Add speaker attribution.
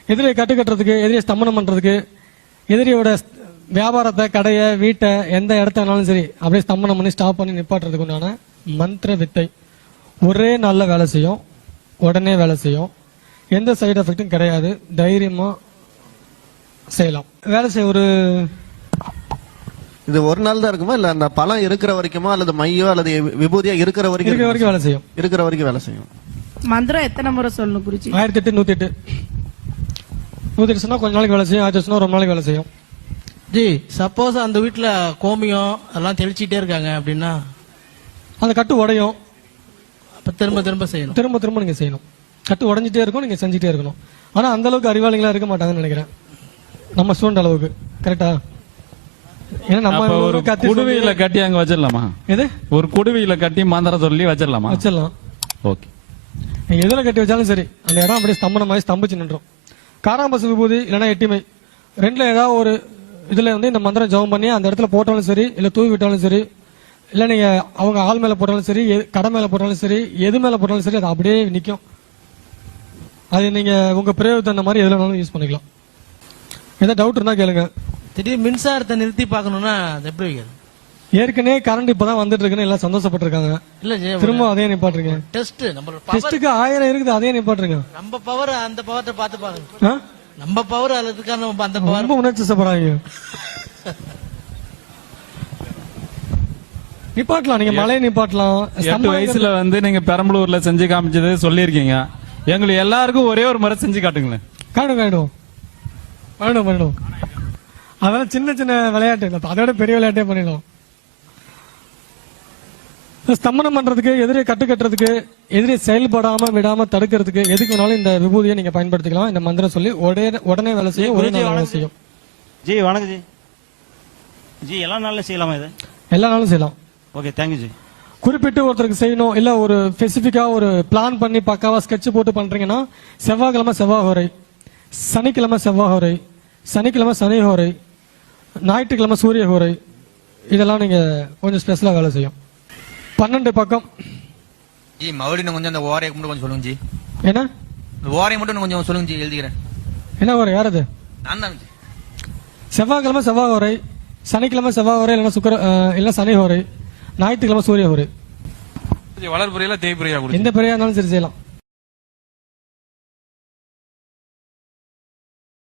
Speaker 1: எதிரியை கட்டுக்கட்டுறதுக்கு, எதிரியை ஸ்தம்பனம் பண்றதுக்கு, எதிரியோட வியாபாரத்தை, கடையை, வீட்டை, எந்த இடத்தாலும் சரி அப்படியே ஸ்தம்பனம் பண்ணி ஸ்டாப் பண்ணி நிப்பாட்டுறதுக்கு உண்டான மந்திர வித்தை. ஒரே நாள்ல வேலை செய்யும், உடனே வேலை செய்யும், எந்த சைடு எஃபெக்டும் கிடையாது, தைரியமா செய்யலாம். வேலை செய்ய ஒரு
Speaker 2: இது ஒரு நாள் தான் இருக்குமா, இல்ல அந்த பழம் இருக்கிற வரைக்குமா, அல்லது மையோ அல்லது விபூதியா இருக்கிற வரைக்கும்
Speaker 1: வேலை செய்யும்?
Speaker 2: இருக்கிற வரைக்கும் வேலை செய்யும்.
Speaker 3: மந்திரம் எத்தனை முறை சொல்லணும் குருஜி?
Speaker 1: 1008, 108. 108 சொன்னா கொஞ்ச நாளைக்கு வேலை செய்யும், 1008 சொன்னா ரொம்ப நாளைக்கு வேலை செய்யும்.
Speaker 4: ஜி சப்போஸ் அந்த வீட்டுல கோமியம் அதெல்லாம் தெளிச்சிட்டே இருக்காங்க அப்படின்னா
Speaker 1: அந்த கட்டு உடையும்,
Speaker 4: அப்ப திரும்ப திரும்ப செய்யணும்.
Speaker 1: திரும்ப திரும்ப நீங்க செய்யணும். கட்டு உடஞ்சிட்டே இருக்கும், நீங்க செஞ்சுட்டே இருக்கணும். ஆனா அந்த அளவுக்கு அறிவாளிகளா இருக்க மாட்டாங்கன்னு நினைக்கிறேன், நம்ம ஸ்டூடெண்ட் அளவுக்கு. கரெக்டா? ஏன்னா நம்ம
Speaker 5: ஒரு குடுவையில கட்டி அங்க வச்சிடலாமா?
Speaker 1: எது?
Speaker 5: ஒரு குடுவையில கட்டி மந்திரம் சொல்லி வச்சிடலாமா?
Speaker 1: வச்சிடலாம்.
Speaker 5: ஓகே.
Speaker 1: நீங்க எதுல கட்டி வச்சாலும் சரி அந்த இடம் அப்படியே ஸ்தம்பனமாய் ஸ்தம்பிச்சு நின்றோம். காராம்பசு விபூதி இல்லைன்னா எட்டிமை ரெண்டுல ஏதாவது ஒரு இதுல வந்து இந்த மந்திரம் ஜெபம் பண்ணி அந்த இடத்துல போட்டாலும் சரி, இல்ல தூவி விட்டாலும் சரி, இல்ல நீங்க அவங்க ஆள் மேல போட்டாலும் சரி, கடை மேல போட்டாலும் சரி, எது மேல போட்டாலும் சரி, அது அப்படியே நிக்கும். அது நீங்க உங்க பிரயோகத்தை அந்த மாதிரி எதுல வேணாலும் யூஸ் பண்ணிக்கலாம். ஏதாவது டவுட் இருந்தா கேளுங்க.
Speaker 4: திடீர் மின்சாரத்தை நிறுத்தி பார்க்கணும்னா அது எப்படி வைக்கிறது?
Speaker 1: ஏற்கனவே கரண்ட் இப்பதான் வந்துட்டு இருக்குன்னு எல்லாம் சந்தோஷப்பட்டிருக்காங்க.
Speaker 4: இல்ல ஜி,
Speaker 1: திரும்ப அதே நிப்பாட்டுருங்க.
Speaker 4: டெஸ்ட் நம்ம
Speaker 1: டெஸ்ட்டுக்கு 1000 இருக்குது, அதே நிப்பாட்டுருங்க.
Speaker 4: நம்ம பவர் அந்த பவர்ட்ட பார்த்து பாருங்க. நம்ம பவர் அதுக்கான அந்த பவர்.
Speaker 1: ரொம்ப உணர்ச்சி சப்படாங்க. நிப்பாட்டலாம், நீங்க மலையை நிப்பாட்டலாம்.
Speaker 5: 8 வயசுல வந்து நீங்க பெரம்பலூர்ல செஞ்சு காமிச்சது சொல்லியிருக்கீங்க. எங்களுக்கு எல்லாருக்கும் ஒரே ஒரு முறை செஞ்சு காட்டுங்களேன்.
Speaker 1: காணும் பண்ணிடும். அதெல்லாம் சின்ன சின்ன விளையாட்டு இல்லை, அதோட பெரிய விளையாட்டே பண்ணிடலாம். ஸ்தம்பனம் பண்றதுக்கு, எதிரியை கட்டுக்கட்டுறதுக்கு, எதிரியை செயல்படாம விடாம தடுக்கிறதுக்கு எதுக்கு வேணாலும் இந்த விபூதியை நீங்க பயன்படுத்திக்கலாம். இந்த மந்திரம் சொல்லி உடனே வேலை செய்யும், ஒரே நாள் வேலை செய்யும்.
Speaker 6: ஜி வணக்கம் ஜி. ஜி எல்லா நாளும் செய்யலாமா இது?
Speaker 1: எல்லா நாளும் செய்யலாம்.
Speaker 6: Okay, thank you ji.
Speaker 1: குறிப்பிட்டு ஒருத்தருக்கு செய்யணும், இல்ல ஒரு ஸ்பெசிபிக்கா ஒரு பிளான் பண்ணி பக்காவா ஸ்கெட்ச் போட்டு பண்றீங்கன்னா செவ்வாய்க்கிழமை செவ்வாய்ஹோரை, சனிக்கிழமை செவ்வாய்ஹோரை, சனிக்கிழமை சனிஹோரை, ஞாயிற்றுக்கிழமை சூரியஹோரை, இதெல்லாம் நீங்க கொஞ்சம் ஸ்பெஷலா வேலை செய்யும். 12 பக்கம்.
Speaker 7: ஜி மறுபடியும் கொஞ்சம் அந்த ஓரையை மட்டும் கொஞ்சம் சொல்லுங்க ஜி.
Speaker 1: என்ன
Speaker 7: ஓரையை மட்டும் கொஞ்சம் சொல்லுங்க ஜி, எழுதிக்கிறேன்.
Speaker 1: என்ன ஓரை? யாரது?
Speaker 7: நான் தான் ஜி.
Speaker 1: செவ்வாய்க்கிழமை செவ்வாய்ஹோரை, சனிக்கிழமை செவ்வாய்ஹோரை, இல்லைன்னா சனிஹோரை, ஞாயிற்றுக்கிழமை சூரியஹோரை.
Speaker 5: வளர்புறையில தேய்புறையா
Speaker 1: எந்த பிறையா இருந்தாலும் சரி செய்யலாம்.